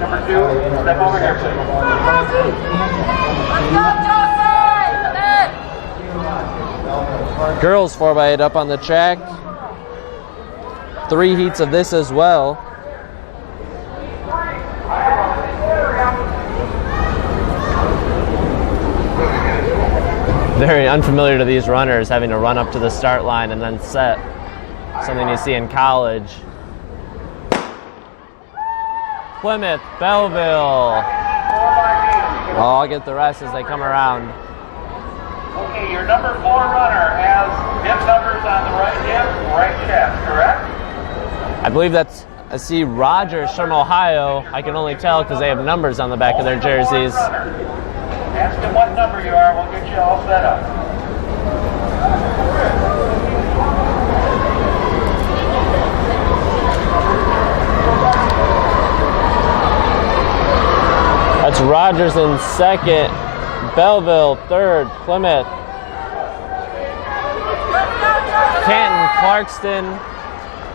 number 2, step over here, please. Girls 4x8 up on the track. 3 heats of this as well. Very unfamiliar to these runners, having to run up to the start line and then set. Something you see in college. Plymouth, Belleville. I'll get the rest as they come around. Okay, your number 4 runner has hip numbers on the right hip, right chest, correct? I believe that's, I see Rogers from Ohio. I can only tell because they have numbers on the back of their jerseys. Ask them what number you are, we'll get you all set up. That's Rogers in second, Belleville third, Plymouth, Canton, Clarkston,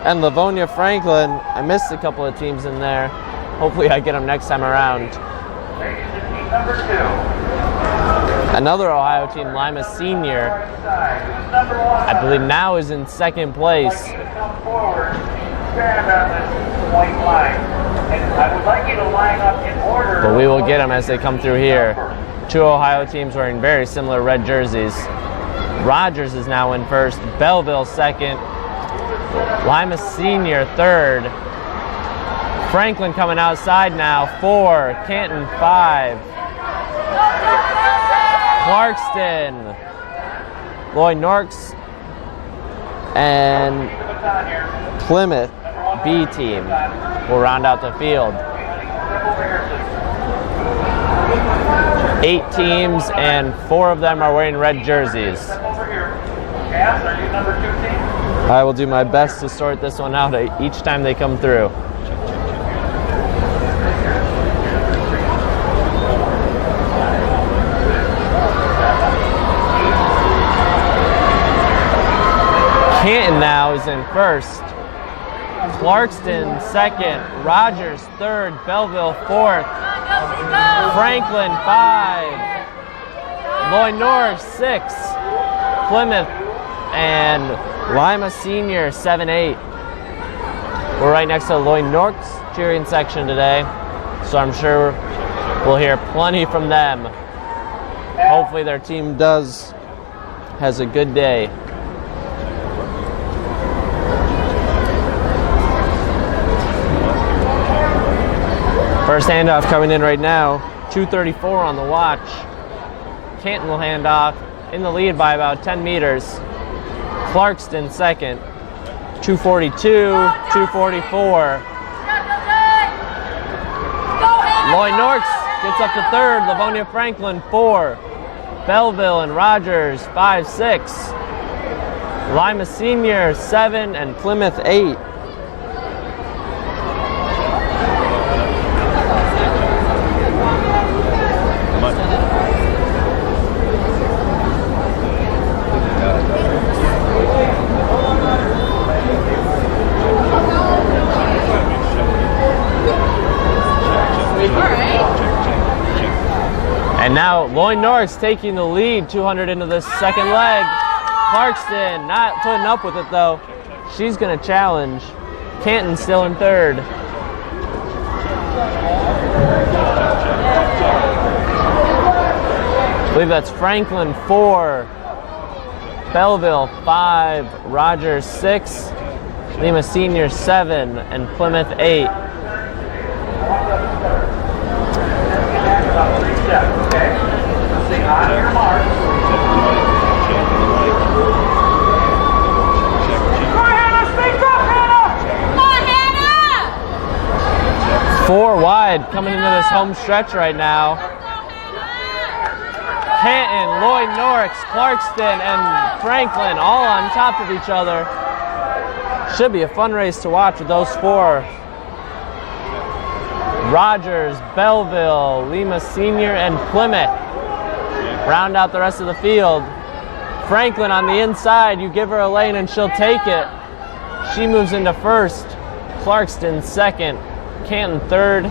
and Livonia Franklin. I missed a couple of teams in there. Hopefully I get them next time around. Number 2. Another Ohio team, Lima Senior, I believe now is in second place. Come forward, stand on this white line. And I would like you to line up in order. But we will get them as they come through here. 2 Ohio teams wearing very similar red jerseys. Rogers is now in first, Belleville second, Lima Senior third, Franklin coming outside now, 4, Canton 5, Clarkston, Lloyd Norks, and Plymouth B team will round out the field. 8 teams and 4 of them are wearing red jerseys. I will do my best to sort this one out each time they come through. Canton now is in first, Clarkston second, Rogers third, Belleville fourth, Franklin 5, Lloyd North 6, Plymouth and Lima Senior 7-8. We're right next to Lloyd North's cheering section today, so I'm sure we'll hear plenty from them. Hopefully their team has a good day. First handoff coming in right now, 2:34 on the watch. Canton will hand off in the lead by about 10 meters. Clarkston second, 2:42, 2:44. Lloyd Norks gets up to third, Livonia Franklin 4, Belleville and Rogers 5, 6, Lima Senior 7, and Plymouth 8. And now Lloyd Norris taking the lead, 200 into the second leg. Clarkston not putting up with it though. She's gonna challenge. Canton still in third. I believe that's Franklin 4, Belleville 5, Rogers 6, Lima Senior 7, and Plymouth 8. Okay? Say on your mark. Go Hannah, speak up, Hannah! Come on, Hannah! 4 wide coming into this home stretch right now. Canton, Lloyd Norris, Clarkston, and Franklin all on top of each other. Should be a fun race to watch with those 4. Rogers, Belleville, Lima Senior, and Plymouth round out the rest of the field. Franklin on the inside, you give her a lane and she'll take it. She moves into first, Clarkston second, Canton third,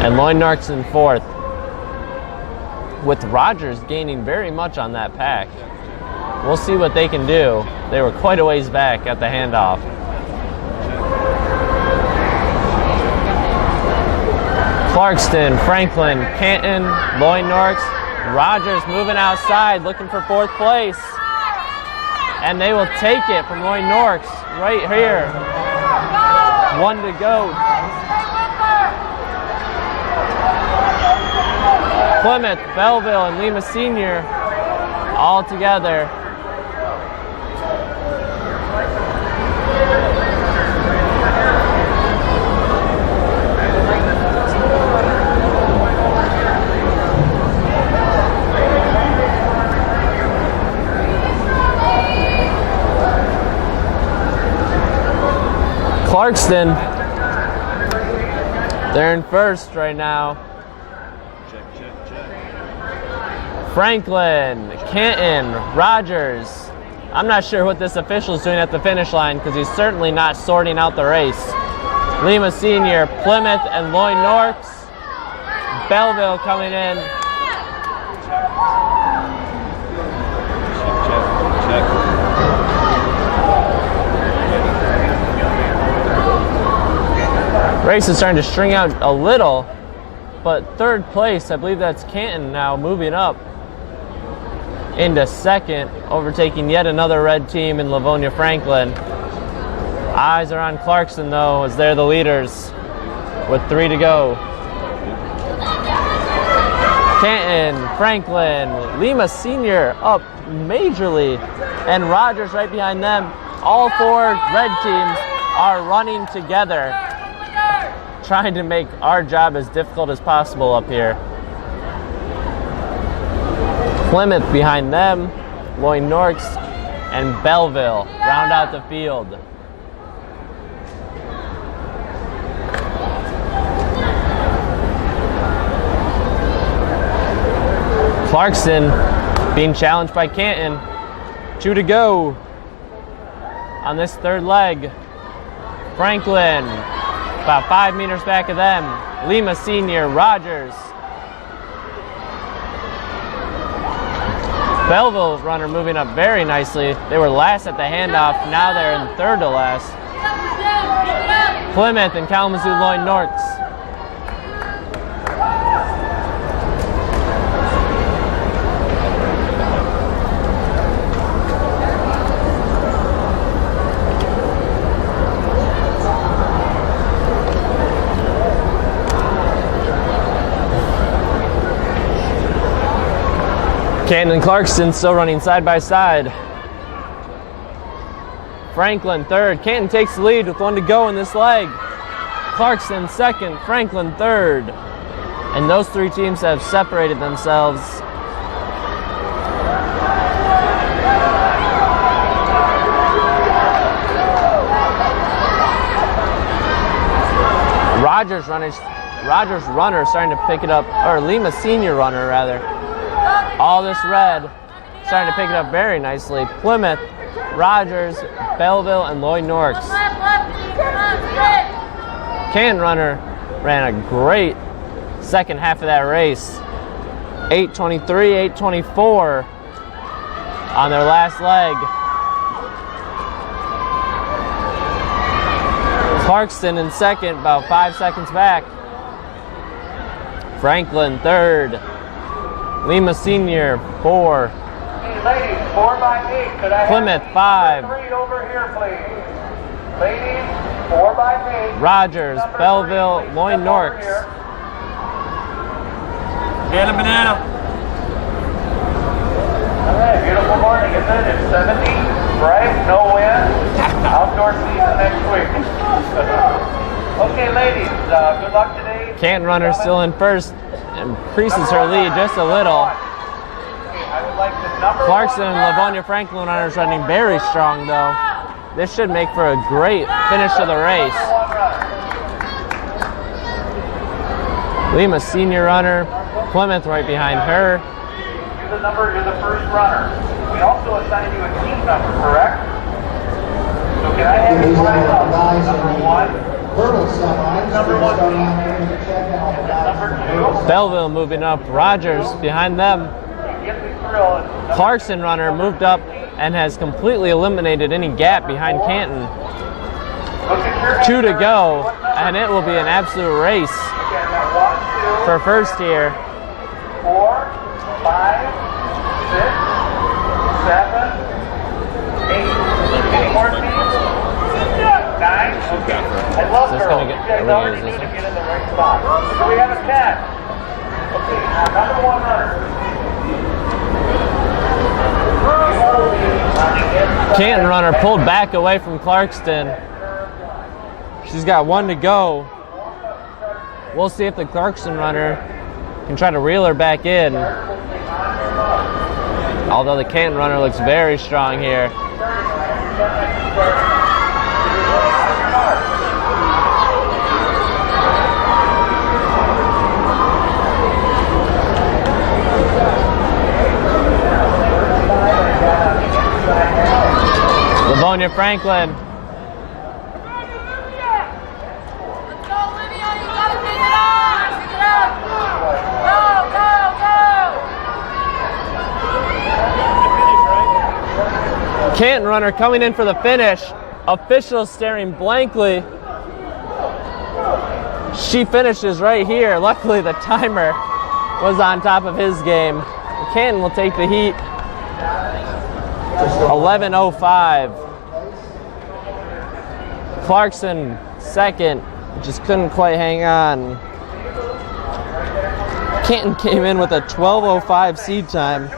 And Lloyd Norks in fourth, with Rogers gaining very much on that pack. We'll see what they can do. They were quite a ways back at the handoff. Clarkston, Franklin, Canton, Lloyd Norks, Rogers moving outside, looking for fourth place. And they will take it from Lloyd Norks right here. 1 to go. Plymouth, Belleville, and Lima Senior all together. Clarkston, they're in first right now. Franklin, Canton, Rogers. I'm not sure what this official's doing at the finish line because he's certainly not sorting out the race. Lima Senior, Plymouth, and Lloyd Norks. Belleville coming in. Race is starting to string out a little, but third place, I believe that's Canton now moving up into second, overtaking yet another red team in Livonia Franklin. Eyes are on Clarkston though, as they're the leaders with 3 to go. Canton, Franklin, Lima Senior up majorly, and Rogers right behind them. All 4 red teams are running together, trying to make our job as difficult as possible up here. Plymouth behind them, Lloyd Norks, and Belleville round out the field. Clarkston being challenged by Canton. 2 to go on this third leg. Franklin about 5 meters back of them. Lima Senior, Rogers. Belleville runner moving up very nicely. They were last at the handoff. Now they're in third to last. Plymouth and Kalamazoo Lloyd Norks. Canton and Clarkston still running side by side. Franklin third. Canton takes the lead with 1 to go in this leg. Clarkston second. Franklin third. And those 3 teams have separated themselves. Rogers runner starting to pick it up, or Lima Senior runner rather. All this red starting to pick it up very nicely. Plymouth, Rogers, Belleville, and Lloyd Norks. Canton runner ran a great second half of that race. 8:23, 8:24 on their last leg. Clarkston in second, about 5 seconds back. Franklin third. Lima Senior 4. Hey, ladies, 4 by 8. Could I Plymouth have 5. 3 over here, please? Ladies, 4 by 8. Rogers, Belleville, Lloyd Norks. Banana. All right, beautiful morning, isn't it? It's 70, bright, no wind. Outdoor season next week. Okay, ladies, good luck today. Canton runner still in first, increases her lead just a little. Clarkston and Livonia Franklin runners running very strong though. This should make for a great finish to the race. Lima Senior runner, Plymouth right behind her. You're the first runner. We also assigned you a team number, correct? So can I have you line up? Number 1, Number 1 Number 2. Belleville moving up. Rogers behind them. Clarkson runner moved up and has completely eliminated any gap behind Canton. 2 to go, and it will be an absolute race for first here. 4, 5, 6, 7, 8. Any more teams? 9. Okay. I love Just girls. gonna You get- guys we're gonna already use knew this to one. get in the right spot. So we have a 10. Okay, number 1 runner. Canton runner pulled back away from Clarkston. She's got 1 to go. We'll see if the Clarkson runner can try to reel her back in. Although the Canton runner looks very strong here. Livonia Franklin. Canton runner coming in for the finish. Officials staring blankly. She finishes right here. Luckily, the timer was on top of his game. Canton will take the heat. 11:05. Clarkson second, just couldn't quite hang on. Canton came in with a 12:05 seed time.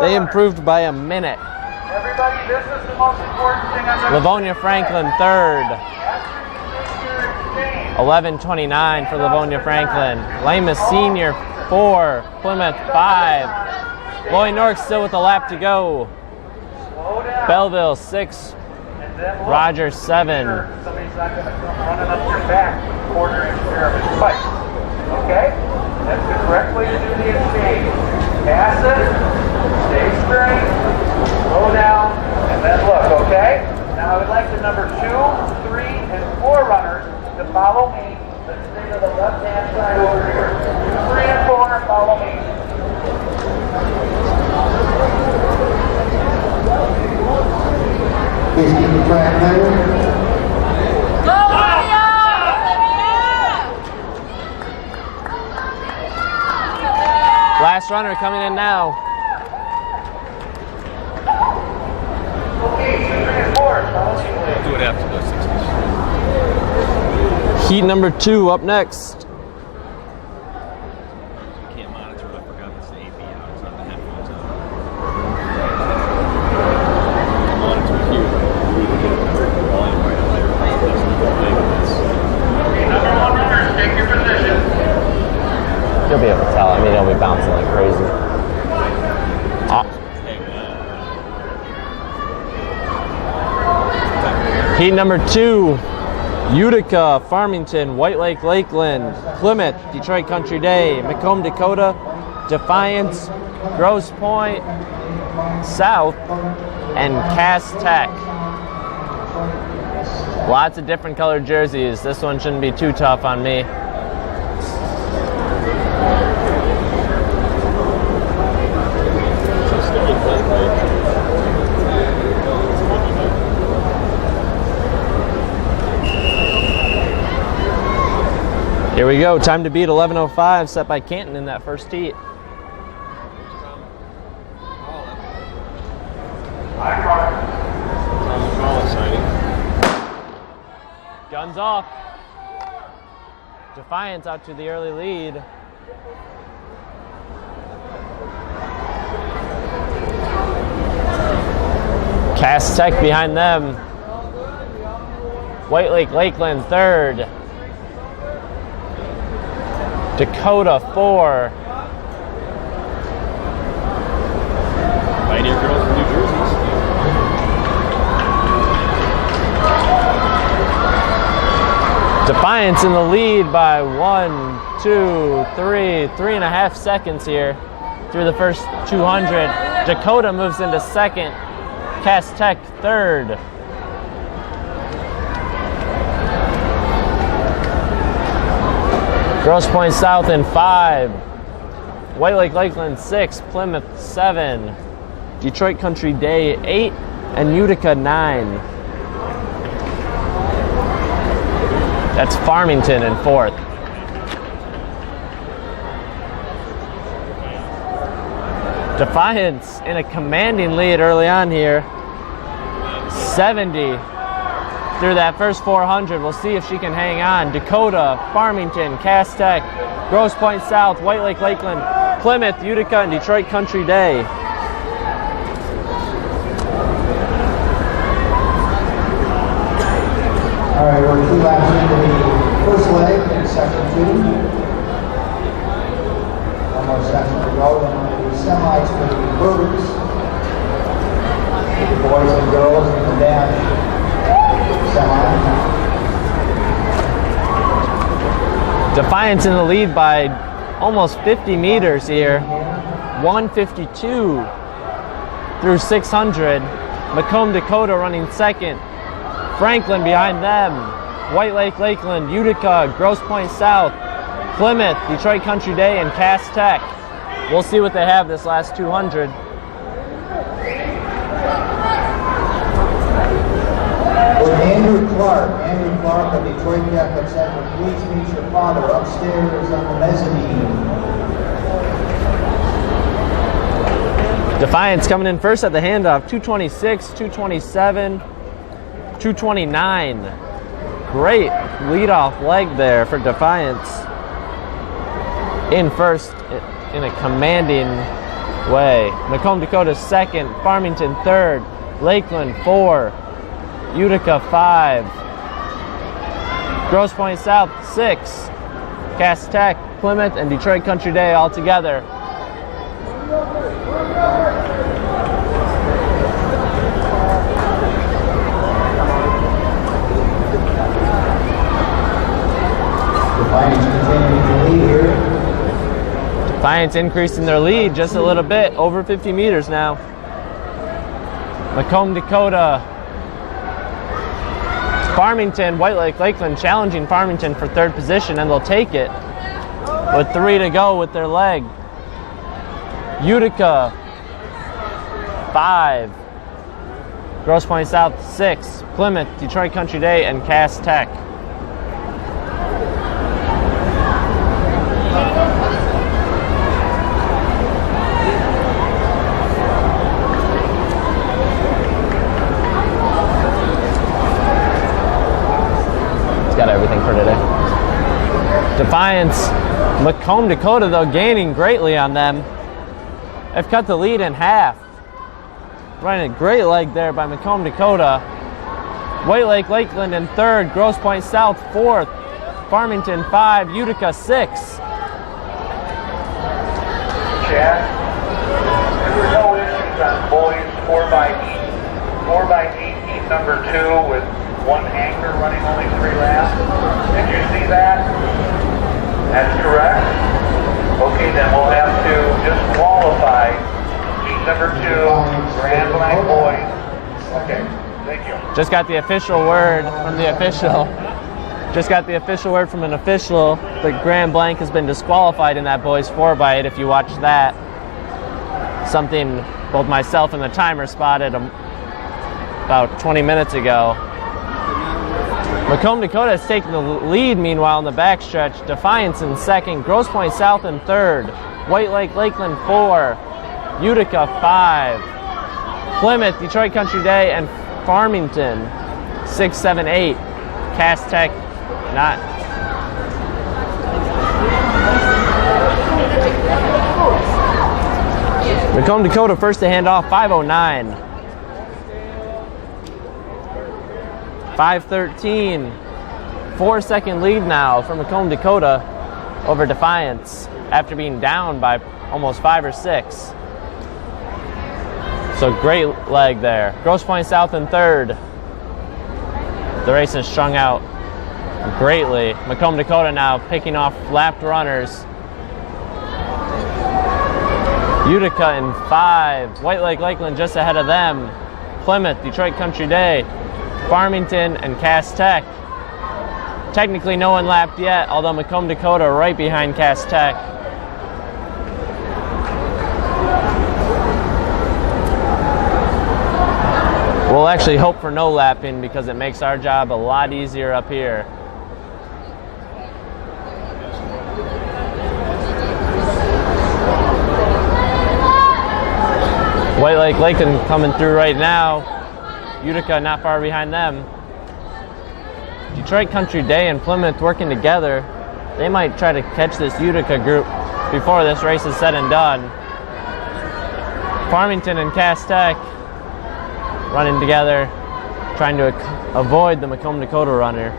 They improved by a minute. Everybody, this is the most important thing I'm going to Livonia Franklin third. 11:29 for Livonia Franklin. Lama's Senior 4, Plymouth 5. Lloyd Nork still with a lap to go. Belleville 6, Rogers 7. Somebody's not going to come running up your back, quarter-inch pair of his spikes. Okay? That's the correct way to do the exchange. Pass it, stay straight, slow down, and then look, okay? Now I would like the number 2, 3, and 4 runners to follow me. Let's stay to the left-hand side over here. 2, 3, and 4, follow me. Please keep the track there. Last runner coming in now. Okay, 2, 3, and 4, follow me, please. Do it after the 60s. Heat number 2 up next. Can't monitor it. I forgot it's the AP out. It's not the headphones out. Monitor here. We would get the volume right up there. That's Okay, number 1 runners, take your position. You'll be able to tell. I mean, it'll be bouncing like crazy. Heat number 2, Utica, Farmington, White Lake, Lakeland, Plymouth, Detroit Country Day, Macomb, Dakota, Defiance, Grosse Pointe, South, and Cass Tech. Lots of different colored jerseys. This one shouldn't be too tough on me. Here we go, time to beat 11:05, set by Canton in that first heat. Guns off. Defiance out to the early lead. Cass Tech behind them. White Lake Lakeland third. Dakota 4. Pioneer girls from New Jersey. Defiance in the lead by 1, 2, 3, 3.5 seconds here through the first 200. Dakota moves into second. Cass Tech third. Grosse Pointe South in 5. White Lake Lakeland 6. Plymouth 7. Detroit Country Day 8. And Utica 9. That's Farmington in 4th. Defiance in a commanding lead early on here. 70 through that first 400. We'll see if she can hang on. Dakota, Farmington, Cass Tech, Grosse Pointe South, White Lake Lakeland, Plymouth, Utica, and Detroit Country Day. All right, we're 2 laps into the first leg and section 2. 1 more section to go, then on the semis for the birds. The boys and girls in the dash semi. Defiance in the lead by almost 50 meters here. 152 through 600. Macomb, Dakota running second. Franklin behind them. White Lake Lakeland, Utica, Grosse Pointe South, Plymouth, Detroit Country Day, and Cass Tech. We'll see what they have this last 200. With Andrew Clark of Detroit Catholic Center, please meet your father upstairs on the mezzanine. Defiance coming in first at the handoff. 226, 227, 229. Great leadoff leg there for Defiance. In first in a commanding way. Macomb, Dakota second, Farmington third, Lakeland 4, Utica 5, Grosse Pointe South 6, Cass Tech, Plymouth, and Detroit Country Day all together. Defiance continuing to lead here. Defiance increasing their lead just a little bit, over 50 meters now. Macomb, Dakota, Farmington, White Lake Lakeland challenging Farmington for third position, and they'll take it with 3 to go with their leg. Utica 5, Grosse Pointe South 6, Plymouth, Detroit Country Day, and Cass Tech. Got everything for today. Defiance, Macomb, Dakota, though, gaining greatly on them. They've cut the lead in half. Running a great leg there by Macomb, Dakota. White Lake Lakeland in third, Grosse Pointe South fourth, Farmington 5, Utica 6. Chad, there were no issues on boys 4x8 heat number 2 with one anchor running only 3 laps. Did you see that? That's correct. Okay, then we'll have to disqualify heat number 2, Grand Blanc boys. Okay, thank you. Just got the official word from the official. Just got the official word from an official that Grand Blanc has been disqualified in that boys 4x8. If you watch that, something both myself and the timer spotted about 20 minutes ago. Macomb, Dakota has taken the lead, meanwhile, in the backstretch. Defiance in second, Grosse Pointe South in third, White Lake Lakeland 4, Utica 5, Plymouth, Detroit Country Day, and Farmington 6, 7, 8. Cass Tech not. Macomb, Dakota first to hand off, 5:09. 5:13, 4-second lead now for Macomb, Dakota over Defiance after being down by almost 5 or 6. So great leg there. Grosse Pointe South in third. The race has strung out greatly. Macomb, Dakota now picking off lapped runners. Utica in 5. White Lake Lakeland just ahead of them. Plymouth, Detroit Country Day, Farmington, and Cass Tech Technically no one lapped yet, although Macomb Dakota right behind Cass Tech. We'll actually hope for no lapping because it makes our job a lot easier up here. White Lake Lakeland coming through right now. Utica not far behind them. Detroit Country Day and Plymouth working together. They might try to catch this Utica group before this race is said and done. Farmington and Cass Tech running together, trying to avoid the Macomb Dakota runner.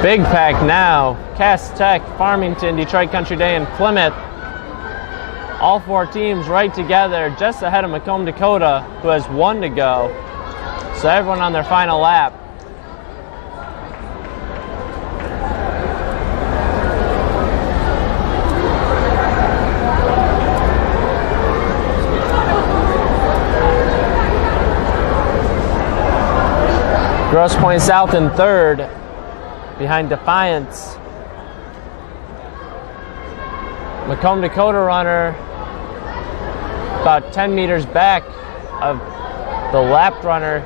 Big pack now. Cass Tech, Farmington, Detroit Country Day, and Plymouth. All four teams right together, just ahead of Macomb Dakota, who has one to go. So everyone on their final lap. Grosse Pointe South in third, behind Defiance. Macomb Dakota runner about 10 meters back of the lapped runner,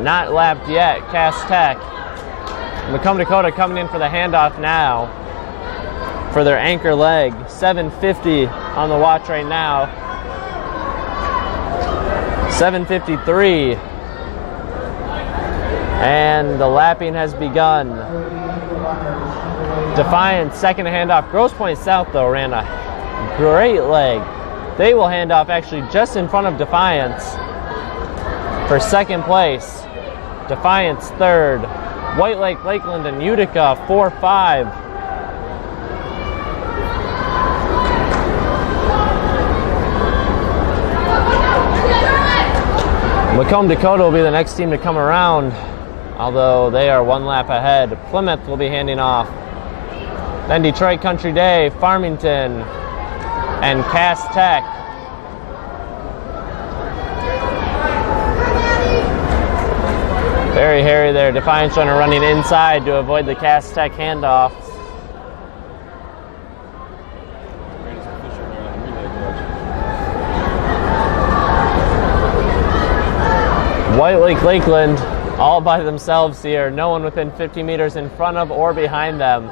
not lapped yet, Cass Tech. Macomb Dakota coming in for the handoff now for their anchor leg. 7:50 on the watch right now. 7:53. And the lapping has begun. Defiance, second handoff. Grosse Pointe South, though, ran a great leg. They will hand off actually just in front of Defiance for second place. Defiance third. White Lake, Lakeland, and Utica 4-5. Macomb Dakota will be the next team to come around, although they are one lap ahead. Plymouth will be handing off. Then Detroit Country Day, Farmington, and Cass Tech. Very hairy there. Defiance runner running inside to avoid the Cass Tech handoff. White Lake Lakeland all by themselves here. No one within 50 meters in front of or behind them.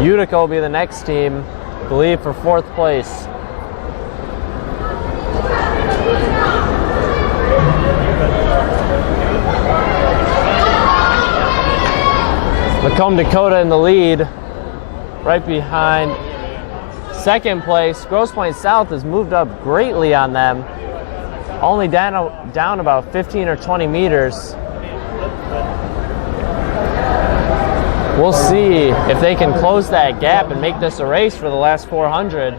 Utica will be the next team, I believe, for fourth place. Macomb Dakota in the lead, right behind second place. Grosse Pointe South has moved up greatly on them, only down about 15 or 20 meters. We'll see if they can close that gap and make this a race for the last 400.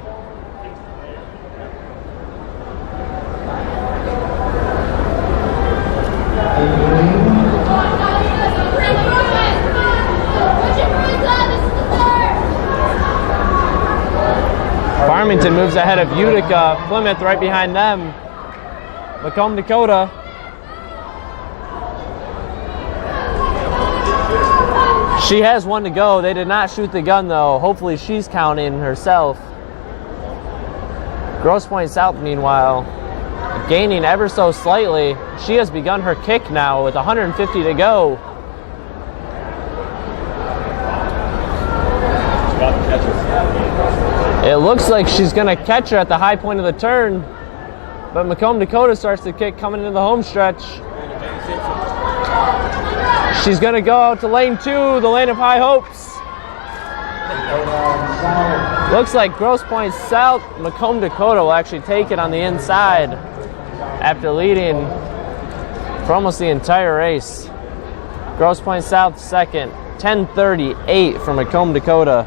Farmington moves ahead of Utica. Plymouth right behind them. Macomb Dakota. She has one to go. They did not shoot the gun, though. Hopefully she's counting herself. Grosse Pointe South, meanwhile, gaining ever so slightly. She has begun her kick now with 150 to go. It looks like she's going to catch her at the high point of the turn, but Macomb Dakota starts the kick coming into the home stretch. She's going to go out to lane 2, the lane of high hopes. Looks like Grosse Pointe South, Macomb Dakota will actually take it on the inside after leading for almost the entire race. Grosse Pointe South second, 10:38 from Macomb, Dakota.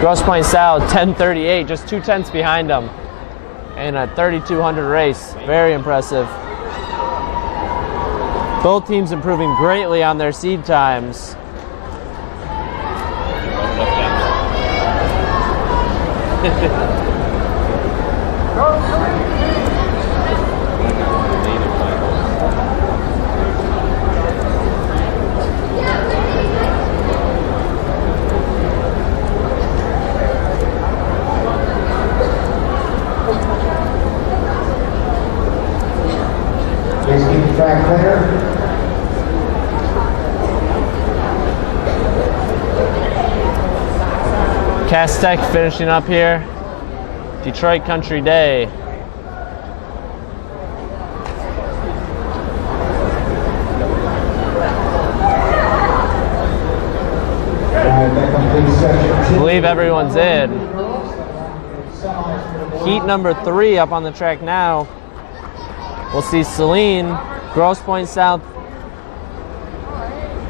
Grosse Pointe South, 10:38, just 2/10 behind them in a 3,200 race. Very impressive. Both teams improving greatly on their seed times. Please keep the track clear. Cass Tech finishing up here. Detroit Country Day. That completes section 2. I believe everyone's in. Heat number 3 up on the track now. We'll see Saline, Grosse Pointe South,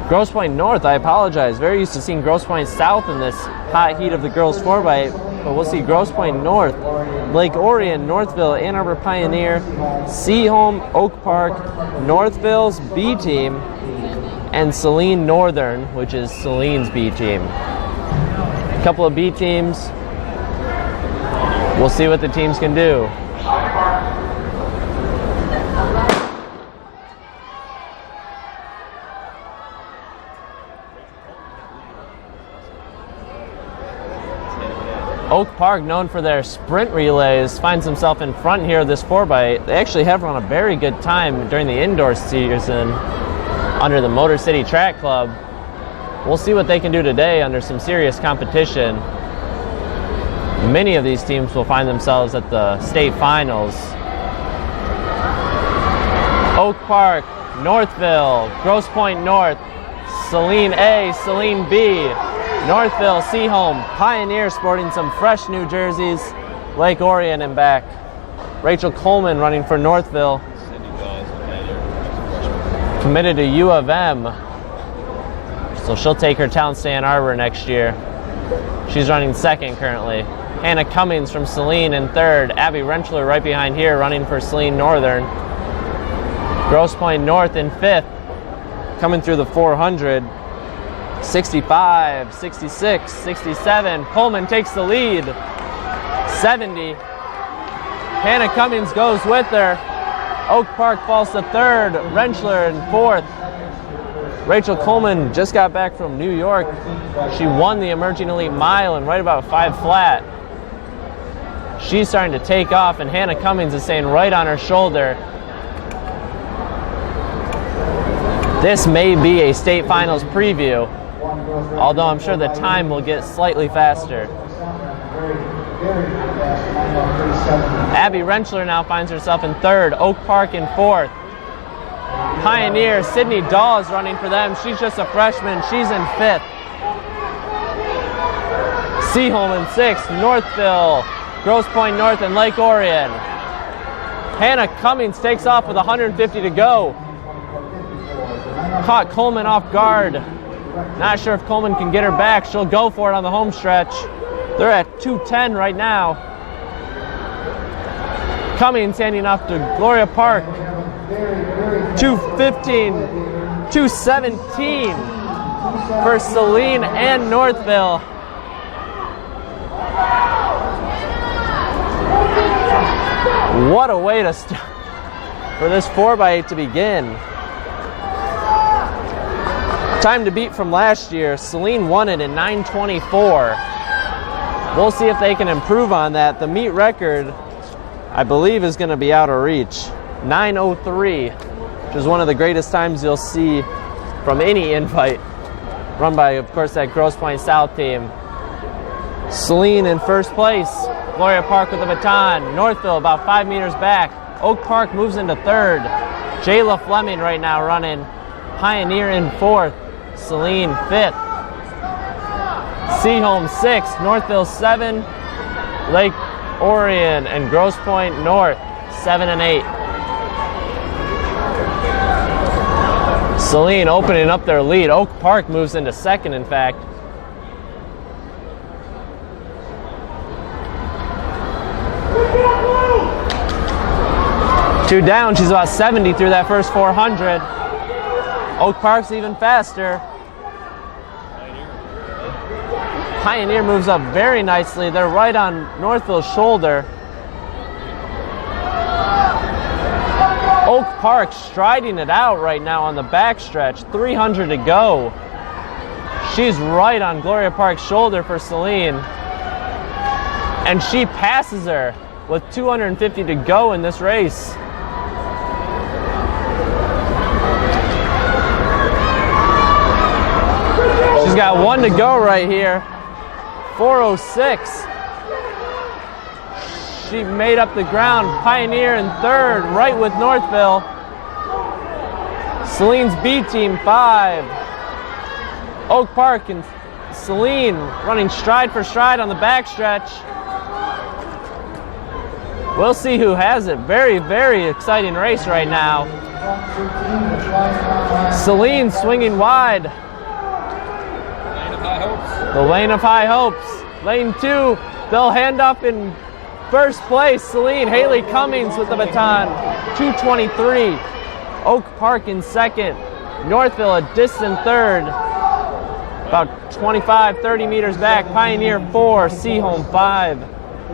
Grosse Pointe North, I apologize. Very used to seeing Grosse Pointe South in this hot heat of the girls 4x8, but we'll see Grosse Pointe North, Lake Orion, Northville, Ann Arbor Pioneer, Seaholm, Oak Park, Northville's B team, and Saline Northern, which is Saline's B team. A couple of B teams. We'll see what the teams can do. Oak Park, known for their sprint relays, finds himself in front here of this 4x8. They actually have run a very good time during the indoor season under the Motor City Track Club. We'll see what they can do today under some serious competition. Many of these teams will find themselves at the state finals. Oak Park, Northville, Grosse Pointe North, Saline A, Saline B, Northville, Seaholm, Pioneer sporting some fresh new jerseys, Lake Orion and back. Rachel Coleman running for Northville. Committed to U of M. So she'll take her talents to Ann Arbor next year. She's running second currently. Hannah Cummings from Saline in third. Abby Rentschler right behind here running for Saline Northern. Grosse Pointe North in fifth. Coming through the 400. 65, 66, 67. Coleman takes the lead. 70. Hannah Cummings goes with her. Oak Park falls to third. Rentschler in fourth. Rachel Coleman just got back from New York. She won the Emerging Elite Mile in right about 5 flat. She's starting to take off, and Hannah Cummings is staying right on her shoulder. This may be a state finals preview, although I'm sure the time will get slightly faster. Abby Rentschler now finds herself in third, Oak Park in fourth. Pioneer, Sydney Dahl is running for them. She's just a freshman, she's in fifth. Seaholm in sixth, Northville, Grosse Pointe North, and Lake Orion. Hannah Cummings takes off with 150 to go. Caught Coleman off guard. Not sure if Coleman can get her back. She'll go for it on the home stretch. They're at 2:10 right now. Cummings handing off to Gloria Park. 2:15, 2:17 for Saline and Northville. What a way to start for this 4x8 to begin. Time to beat from last year. Saline won it in 9:24. We'll see if they can improve on that. The meet record, I believe, is going to be out of reach. 9:03, which is one of the greatest times you'll see from any invite. Run by, of course, that Grosse Pointe South team. Saline in first place. Gloria Park with the baton. Northville about 5 meters back. Oak Park moves into third. Jayla Fleming right now running. Pioneer in fourth. Saline fifth. Seaholm sixth. Northville 7. Lake Orion and Grosse Pointe North 7 and 8. Celine opening up their lead. Oak Park moves into second, in fact. Two down, she's about 70 through that first 400. Oak Park's even faster. Pioneer moves up very nicely. They're right on Northville's shoulder. Oak Park striding it out right now on the backstretch. 300 to go. She's right on Gloria Park's shoulder for Celine. And she passes her with 250 to go in this race. She's got one to go right here. 4:06. She made up the ground. Pioneer in third, right with Northville. Celine's B team 5. Oak Park and Celine running stride for stride on the backstretch. We'll see who has it. Very, very exciting race right now. Celine swinging wide. The lane of high hopes. Lane 2, they'll hand up in first place. Celine, Haley Cummings with the baton. 2:23. Oak Park in second. Northville a distant third. About 25, 30 meters back. Pioneer 4, Seaholm 5.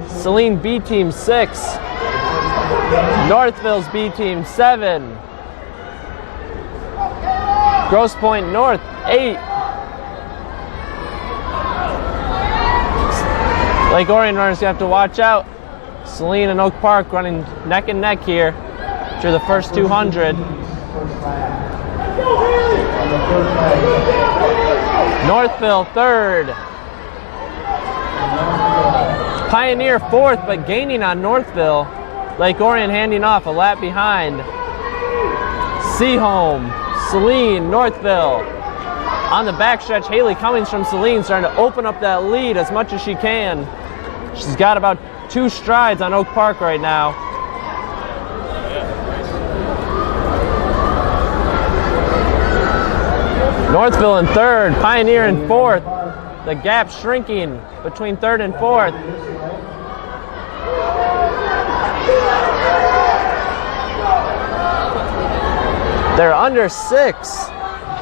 Celine B team 6. Northville's B team 7. Grosse Pointe North 8. Lake Orion runners, you have to watch out. Celine and Oak Park running neck and neck here through the first 200. Northville third. Pioneer fourth, but gaining on Northville. Lake Orion handing off a lap behind. Seaholm, Celine, Northville. On the backstretch, Haley Cummings from Celine starting to open up that lead as much as she can. She's got about 2 strides on Oak Park right now. Northville in third, Pioneer in fourth. The gap shrinking between third and fourth. They're under 6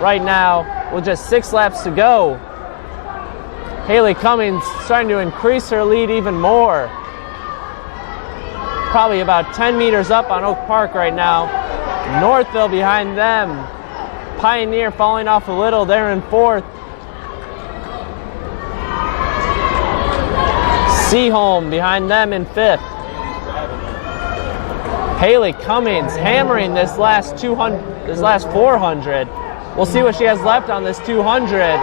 right now with just 6 laps to go. Haley Cummings starting to increase her lead even more. Probably about 10 meters up on Oak Park right now. Northville behind them. Pioneer falling off a little, they're in fourth. Seaholm behind them in fifth. Haley Cummings hammering this last 400. We'll see what she has left on this 200.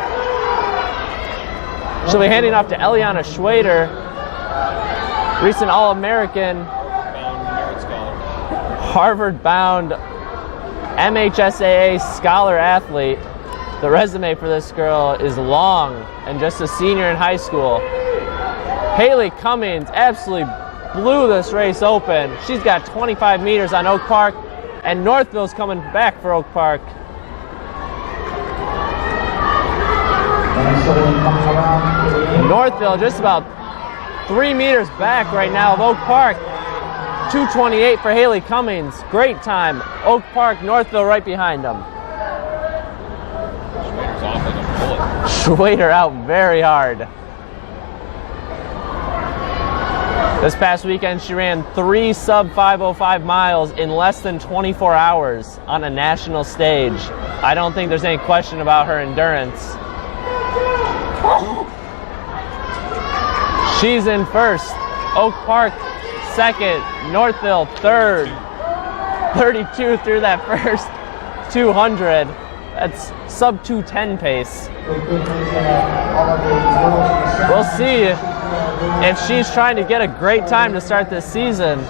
She'll be handing off to Eliana Schwader, recent All-American, Harvard-bound MHSAA scholar athlete. The resume for this girl is long and just a senior in high school. Haley Cummings absolutely blew this race open. She's got 25 meters on Oak Park, and Northville's coming back for Oak Park. Northville just about 3 meters back right now of Oak Park. 2:28 for Haley Cummings. Great time. Oak Park, Northville right behind them. Schwader's off like a bullet. Schwader out very hard. This past weekend, she ran 3 sub-505 miles in less than 24 hours on a national stage. I don't think there's any question about her endurance. She's in first. Oak Park second. Northville third. 32 through that first 200. That's sub-210 pace. We'll see if she's trying to get a great time to start this season,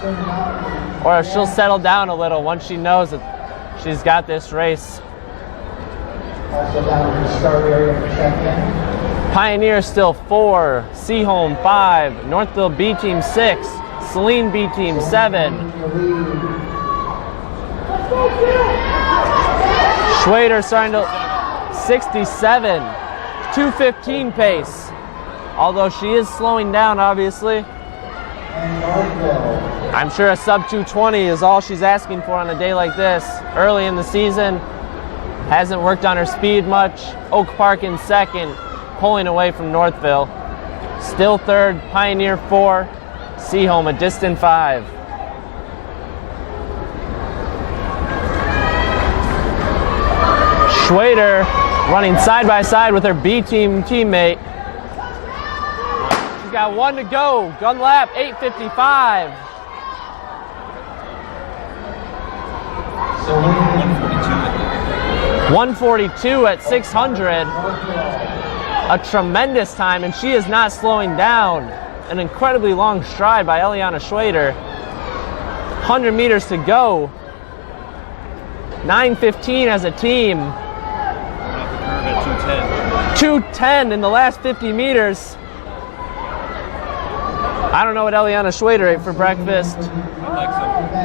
or if she'll settle down a little once she knows that she's got this race. Pioneer still 4, Seaholm 5, Northville B Team 6, Celine B Team 7. Schwader starting to 67, 2:15 pace. Although she is slowing down, obviously. I'm sure a sub 220 is all she's asking for on a day like this. Early in the season, hasn't worked on her speed much. Oak Park in second, pulling away from Northville. Still third, Pioneer 4, Seaholm a distant 5. Schwader running side by side with her B team teammate. She's got 1 to go. Gun lap 8:55. 142 at 600. A tremendous time, and she is not slowing down. An incredibly long stride by Eliana Schwader. 100 meters to go. 9:15 as a team. 2:10 in the last 50 meters. I don't know what Eliana Schwader ate for breakfast,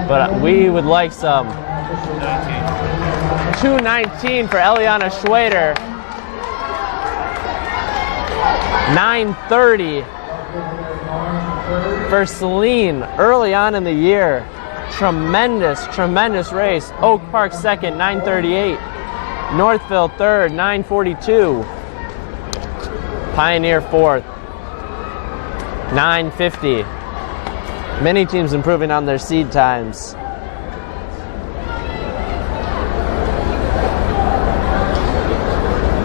but we would like some. 2:19 for Eliana Schwader. 9:30 for Celine early on in the year. Tremendous race. Oak Park second, 9:38. Northville third, 9:42. Pioneer fourth, 9:50. Many teams improving on their seed times.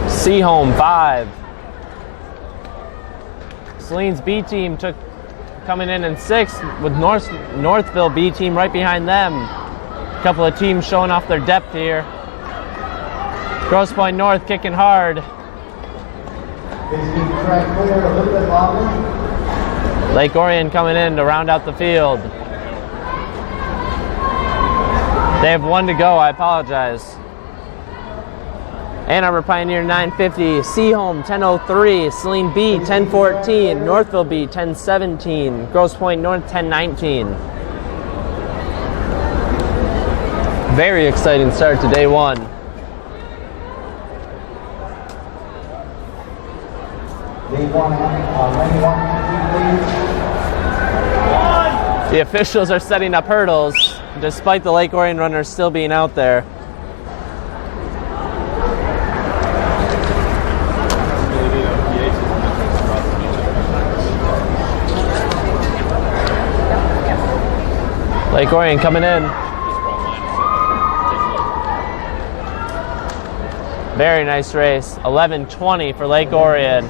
Seaholm 5. Celine's B team coming in 6th with Northville B team right behind them. A couple of teams showing off their depth here. Grosse Pointe North kicking hard. Lake Orion coming in to round out the field. They have 1 to go, I apologize. Ann Arbor Pioneer 9:50, Seaholm 10:03, Celine B 10:14, Northville B 10:17, Grosse Pointe North 10:19. Very exciting start to day 1. The officials are setting up hurdles, despite the Lake Orion runners still being out there. Lake Orion coming in. Very nice race. 11:20 for Lake Orion.